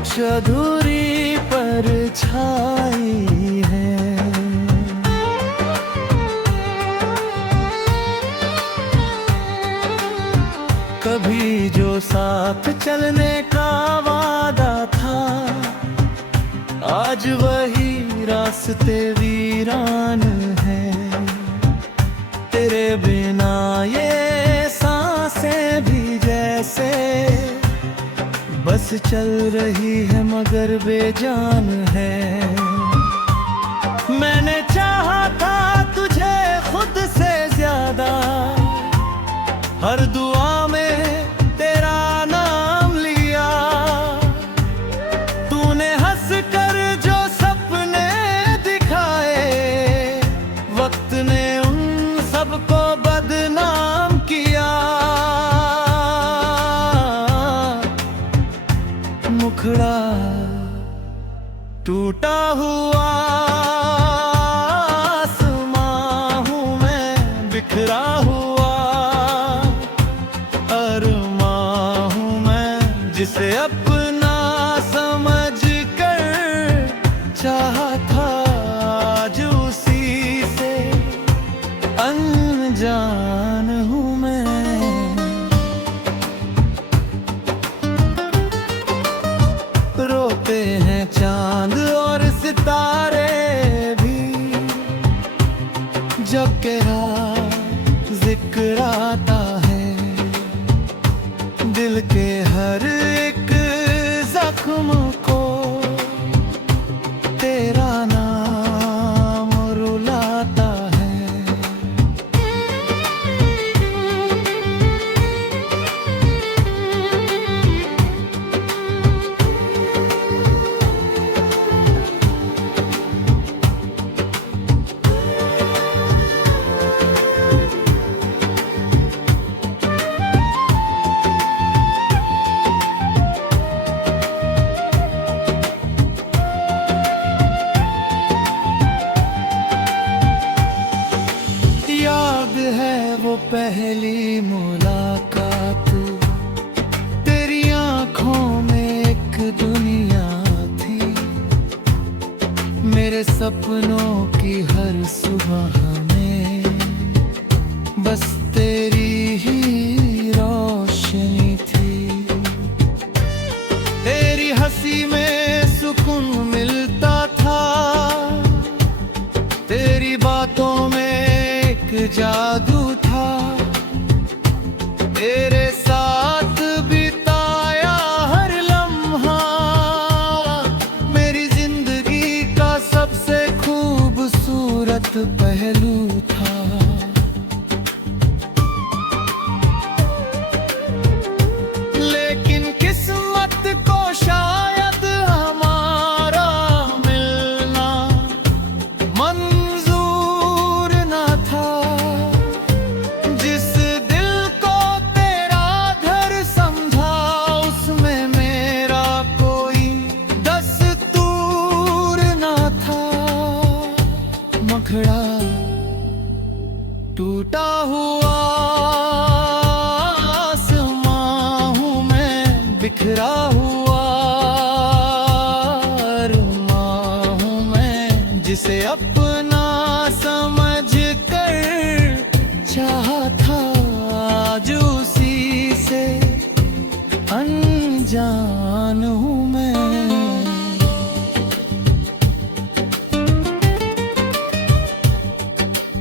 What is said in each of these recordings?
कुछ अधूरी परछाई है। कभी जो साथ चलने का वादा था, आज वही रास्ते वीरान है। तेरे बिना ये सांसें भी जैसे बस चल रही है मगर बेजान है। मैंने चाहा था तुझे खुद से ज्यादा, हर दुआ में तेरा नाम लिया। तूने हंस कर जो सपने दिखाए, वक्त ने उन सबको बदनाम किया। मुखड़ा टूटा हुआ आसमां हूँ मैं, बिखरा हुआ अरमां हूँ मैं, जिसे अपना समझ कर चाहा था, आज उसी से अनजान हूँ मैं। रोते हैं चांद और सितारे भी जब तेरा जिक्र आता है। दिल के हर एक जख्म को तेरा नाम रुलाता है। याद है वो पहली मुलाकात, तेरी आंखों में एक दुनिया थी। मेरे सपनों की हर सुबह में बस तेरी ही रोशनी थी। तेरी हंसी में सुकून मिलता था, तेरी बातों में जादू था। तेरे साथ बिताया हर लम्हा मेरी जिंदगी का सबसे खूबसूरत पहलू था। लेकिन किस्मत को शायद हमारा मिलना मंजूर न था। मुखड़ा टूटा हुआ आसमां हूँ मैं, बिखरा हुआ अरमां हूँ मैं, जिसे अपना समझ कर चाहा था, आज उसी से अनजान हूँ मैं।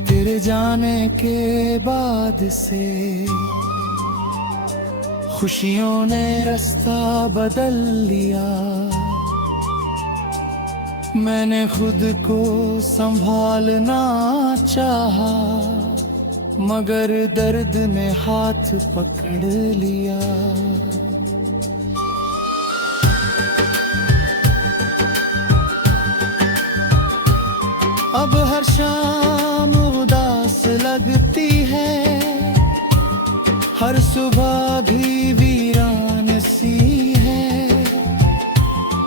तेरे जाने के बाद से खुशियों ने रास्ता बदल लिया। मैंने खुद को संभालना चाहा, मगर दर्द ने हाथ पकड़ लिया। अब हर शाम उदास लगती है, हर सुबह भी वीरान सी है।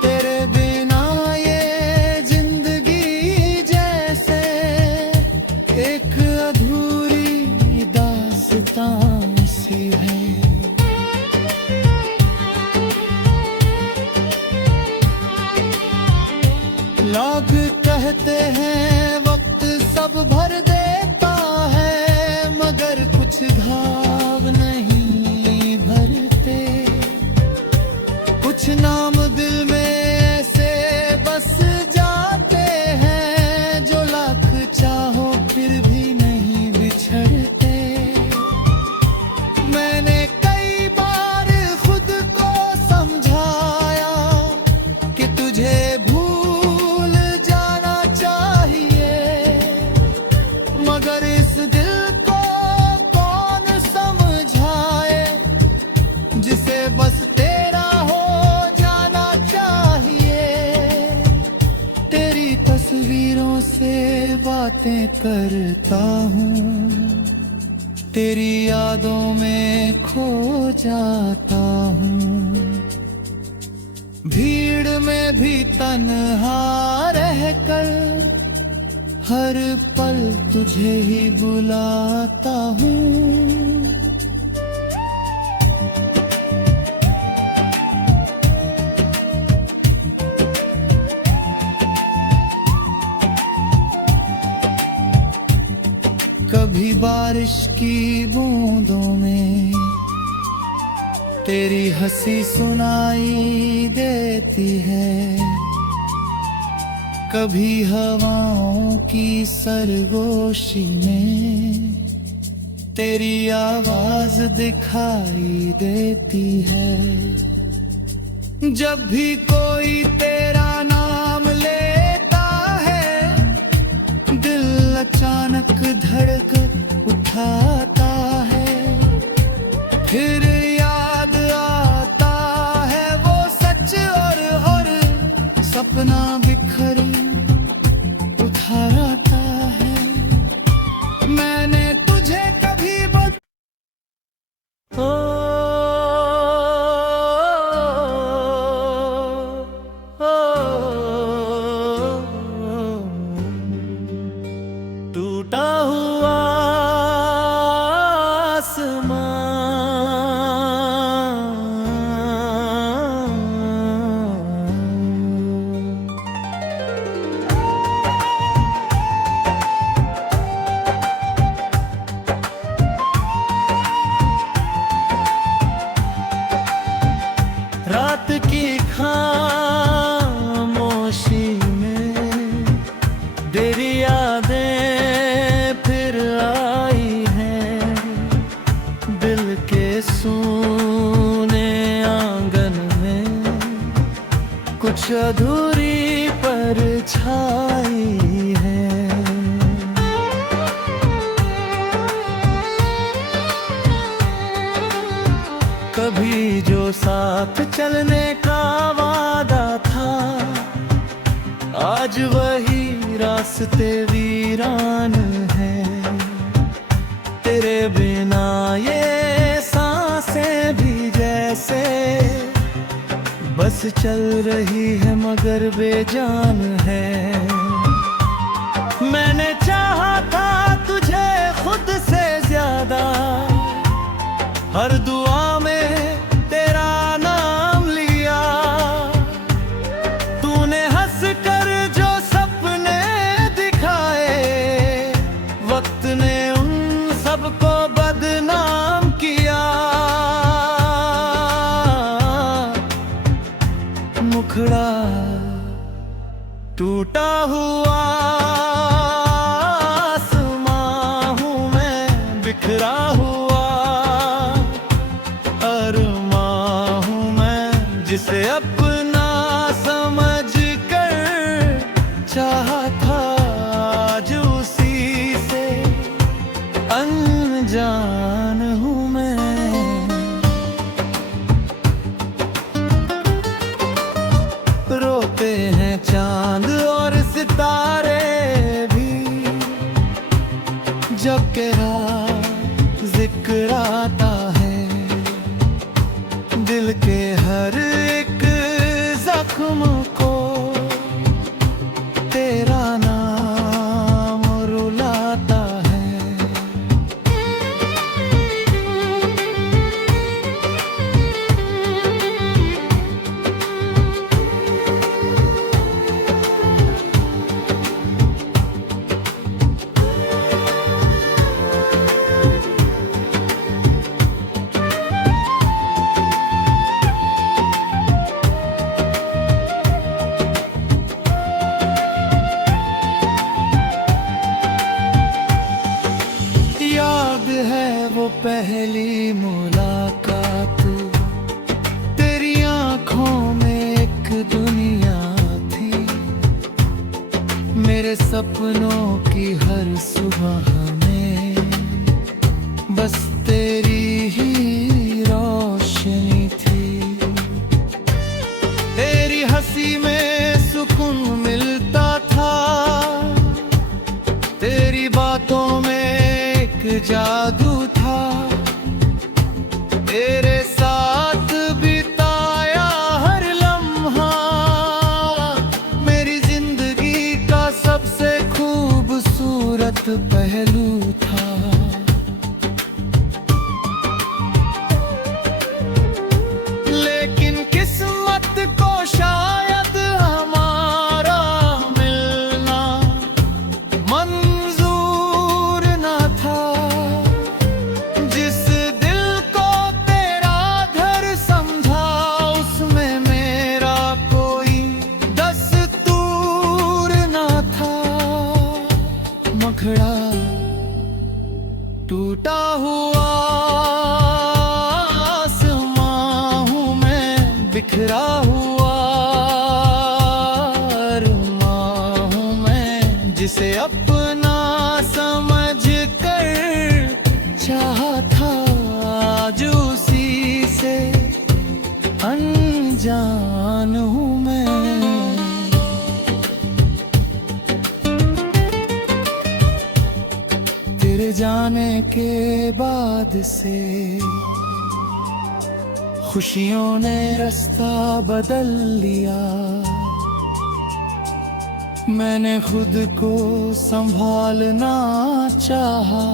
तेरे बिना ये जिंदगी जैसे एक अधूरी दास्तां सी है। कहते हैं वक्त सब भर देता है, मगर कुछ घाव नहीं भरते। कुछ नाम दिल में ऐसे बस जाते हैं, जो लाख चाहो फिर भी नहीं बिछड़ते। मैंने कई बार खुद को समझाया कि तुझे भूल जाना चाहिए, मगर इस दिल को कौन समझाए, जिसे बस तेरा हो जाना चाहिए। तेरी तस्वीरों से बातें करता हूँ, तेरी यादों में खो जाता हूँ। भीड़ में भी तन्हा रहकर हर पल तुझे ही बुलाता हूँ। कभी बारिश की बूंदों में तेरी हंसी सुनाई देती है, कभी हवाओं की सरगोशी में तेरी आवाज दिखाई देती है। जब भी कोई तेरा नाम लेता है, दिल अचानक धड़क उठाता है। फिर याद आता है वो सच और सपना बिखर उठाता है। मैंने तुझे कभी टूटा हुआ रात की खामोशी में तेरी यादें फिर आई हैं। दिल के सूने आंगन में कुछ अधूरी परछाई है। कभी जो साथ चलने का वादा था, आज वही रास्ते वीरान है। तेरे बिना ये सांसें भी जैसे बस चल रही है मगर बेजान है। मैंने चाहा था तुझे खुद से ज्यादा, हर दुआ में तेरा नाम लिया। तूने हंस कर जो सपने दिखाए, वक्त ने उन सबको बदनाम किया। मुखड़ा टूटा हुआ आसमां हूँ मैं, बिखरा हुआ अरमां हूँ मैं, जिसे अपना समझ कर चाहा था आज उसी से अनजान हूँ मैं। रोते हैं चांद और सितारे भी जब तेरा जिक्र आता है। दिल के हर एक जख्म को तेरा नाम रुलाता है। है वो पहली मुलाकात, तेरी आंखों में एक दुनिया थी, मेरे सपनों की हर सुबह में बस तेरी ही रोशनी थी। तेरी हंसी में सुकून मिलता था, तेरी बातों में एक जादू था, तेरे साथ बिताया हर लम्हा मेरी जिंदगी का सबसे खूबसूरत पहलू था। लेकिन किस्मत को शायद हमारा मिलना मंजूर न था। जिस दिल को तेरा घर समझा उसमें मेरा कोई दस्तूर न था। मखड़ा टूटा हुआ आसमां हूँ मैं, बिखरा हुआ अरमां हूँ मैं, जिसे अपना समझ कर चाहा था आज उसी से अनजान हूँ मैं। तेरे जाने के बाद से खुशियों ने रास्ता बदल लिया, मैंने खुद को संभालना चाहा,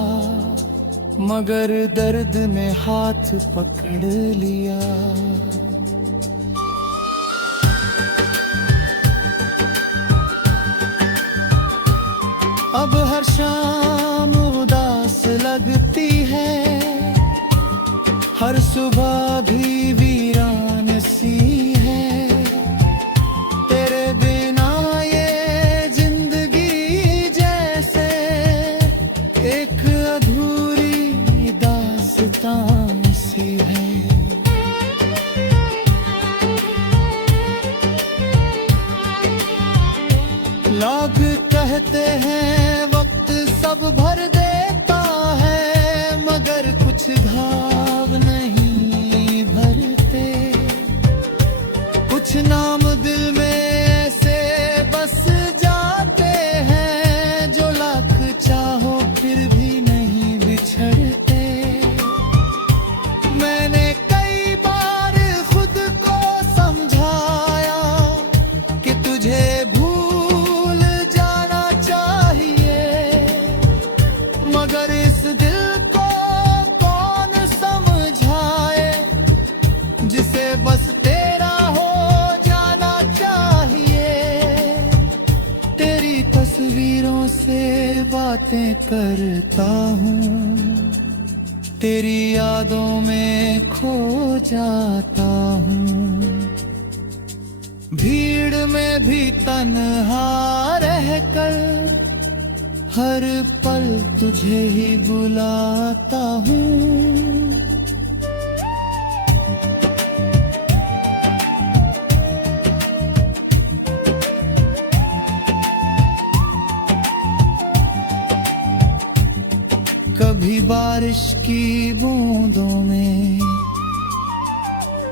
मगर दर्द में हाथ पकड़ लिया। अब हर शाम उदास लगती है, हर सुबह भी वीरान सी है। तेरे बिना ये जिंदगी जैसे एक अधूरी दास्तां सी है। लोग कहते हैं वक्त सब भर देता है, मगर कुछ घाव नहीं भरते। कुछ नाम दिल में ऐसे बस जाते हैं, जो लाख चाहो फिर भी नहीं बिछड़ते। मैंने कई बार खुद को समझाया कि तुझे भूल जाना चाहिए, मगर इस दिल को कौन समझाए, जिसे बस तेरा हो जाना चाहिए। तेरी तस्वीरों से बातें करता हूँ, तेरी यादों में खो जाता हूँ। भीड़ में भी तन्हा रहकर हर पल तुझे ही बुलाता हूँ। कभी बारिश की बूंदों में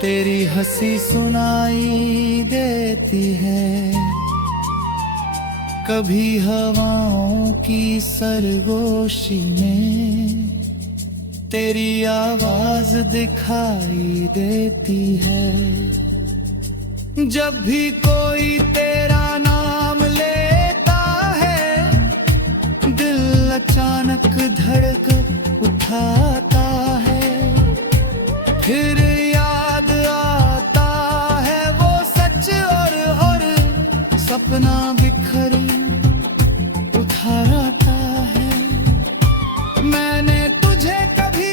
तेरी हंसी सुनाई देती है, कभी हवाओं की सरगोशी में तेरी आवाज दिखाई देती है। जब भी कोई तेरा नाम लेता है, दिल अचानक धड़क उठाता है। फिर याद आता है वो सच और सपना बिखर उठाता है। मैंने तुझे कभी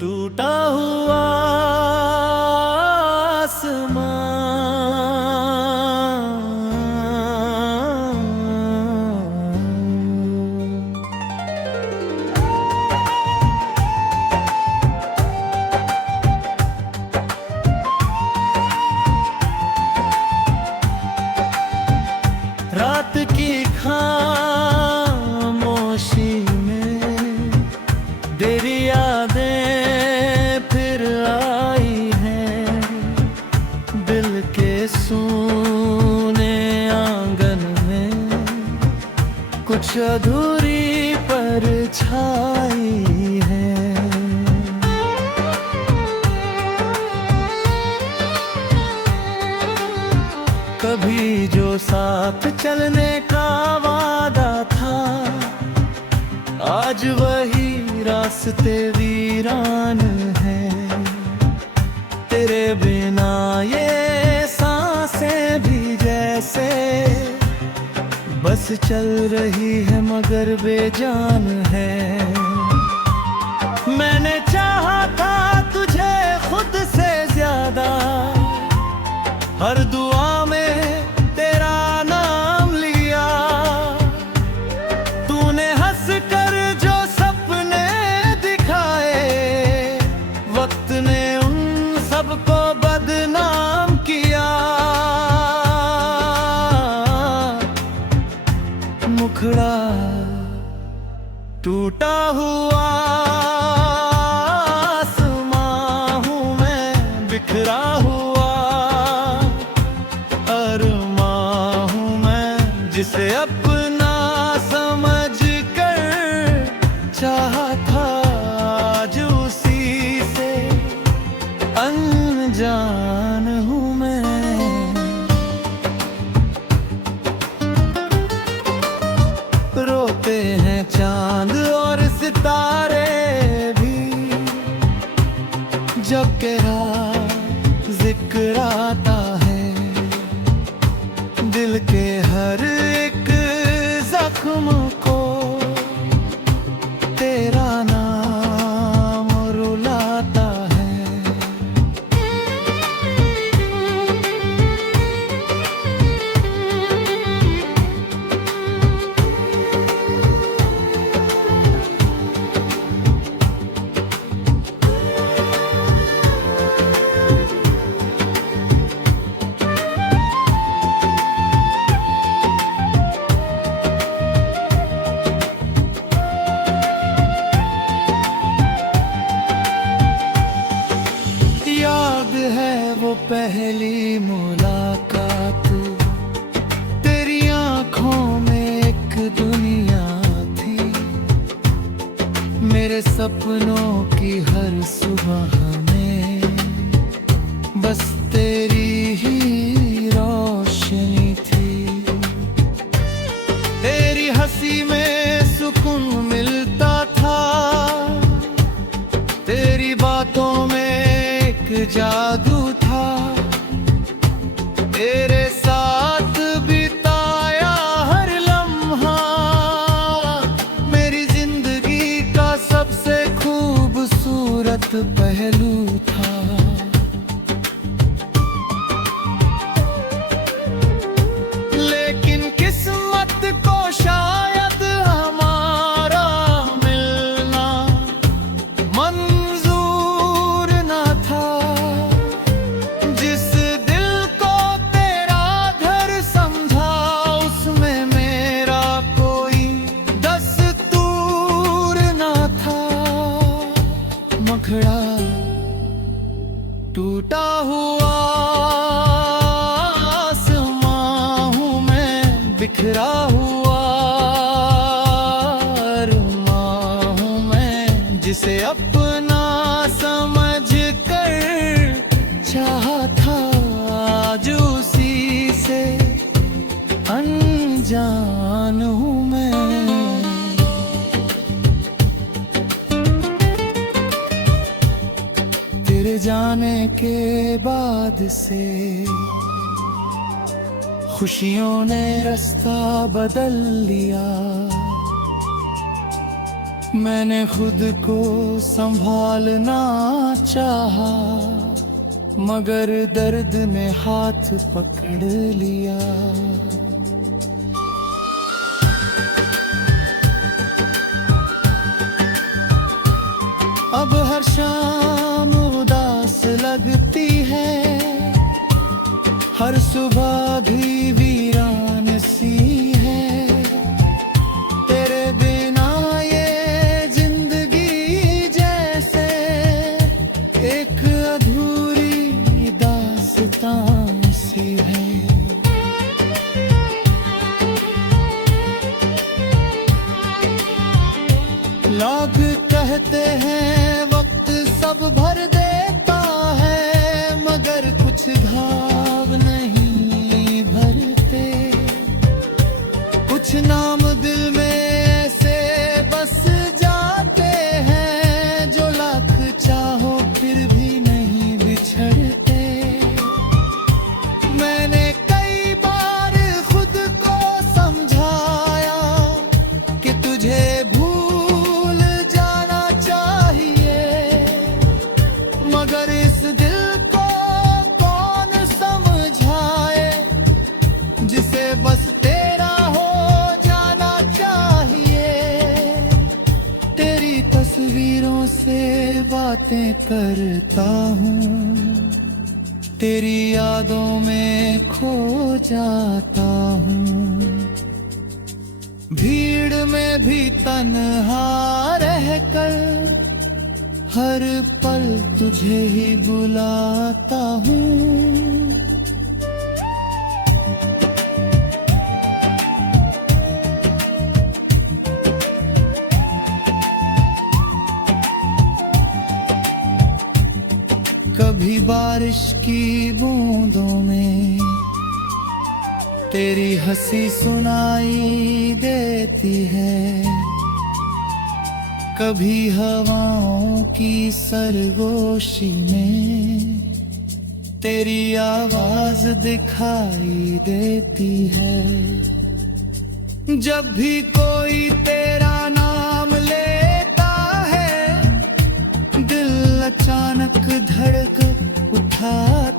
टूटा हुआ कुछ अधूरी परछाई है। कभी जो साथ चलने का वादा था, आज वही रास्ते वीरान है। तेरे बिना ये सांसें भी जैसे बस चल रही है मगर बेजान है। मैंने चाहा था तुझे खुद से ज्यादा, हर दुआ में तेरा नाम लिया। तूने हंस कर जो सपने दिखाए, वक्त ने उन सबको बदनाम किया। मुखड़ा टूटा हुआ आसमां हूँ मैं, बिखरा हुआ अरमां हूँ मैं, जिसे अपना समझ कर चाहा था, आज उसी से अनजान हूँ मैं। रोते हैं चांद और सितारे भी जब तेरा जिक्र आता है। दिल के हर एक जख्म को तेरा नाम रुलाता है। याद है वो पहली मुलाकात, तेरी आंखों में एक दुनिया थी। मेरे सपनों की हर सुबह में बस तेरी ही रोशनी थी। तेरी हंसी में सुकून मिलता था, तेरी बातों में जादू था। तेरे साथ बिताया हर लम्हा मेरी जिंदगी का सबसे खूबसूरत पहलू था। लेकिन किस्मत को शायद हमारा मिलना मंजूर न था। मुखड़ा टूटा हुआ आसमां हूँ मैं, बिखरा हुआ अरमां हूँ मैं, जिसे अपना समझ कर चाहा था, आज उसी से अनजान हूँ मैं। तेरे जाने के बाद से खुशियों ने रास्ता बदल लिया। मैंने खुद को संभालना चाहा, मगर दर्द ने हाथ पकड़ लिया। अब हर शाम उदास लगती है, हर सुबह भी वीरान सी है। तेरे बिना ये जिंदगी जैसे एक अधूरी दास्तां सी है। कहते हैं वक्त सब भर देता है, मगर कुछ घाव नहीं भरते। कुछ नाम दिल में ऐसे बस जाते हैं, जो लाख चाहो फिर भी नहीं बिछड़ते। मैंने कई बार खुद को समझाया कि तुझे भूल जाना चाहिए, मगर इस दिल को कौन समझाए, जिसे बस तेरा हो जाना चाहिए। तेरी तस्वीरों से बातें करता हूँ, तेरी यादों में खो जाता हूँ। भीड़ में भी तन्हा रहकर हर पल तुझे ही बुलाता हूँ। कभी बारिश की बूंदों में तेरी हंसी सुनाई देती है, कभी हवाओं की सरगोशी में तेरी आवाज दिखाई देती है। जब भी कोई तेरा नाम लेता है, दिल अचानक धड़क उठाता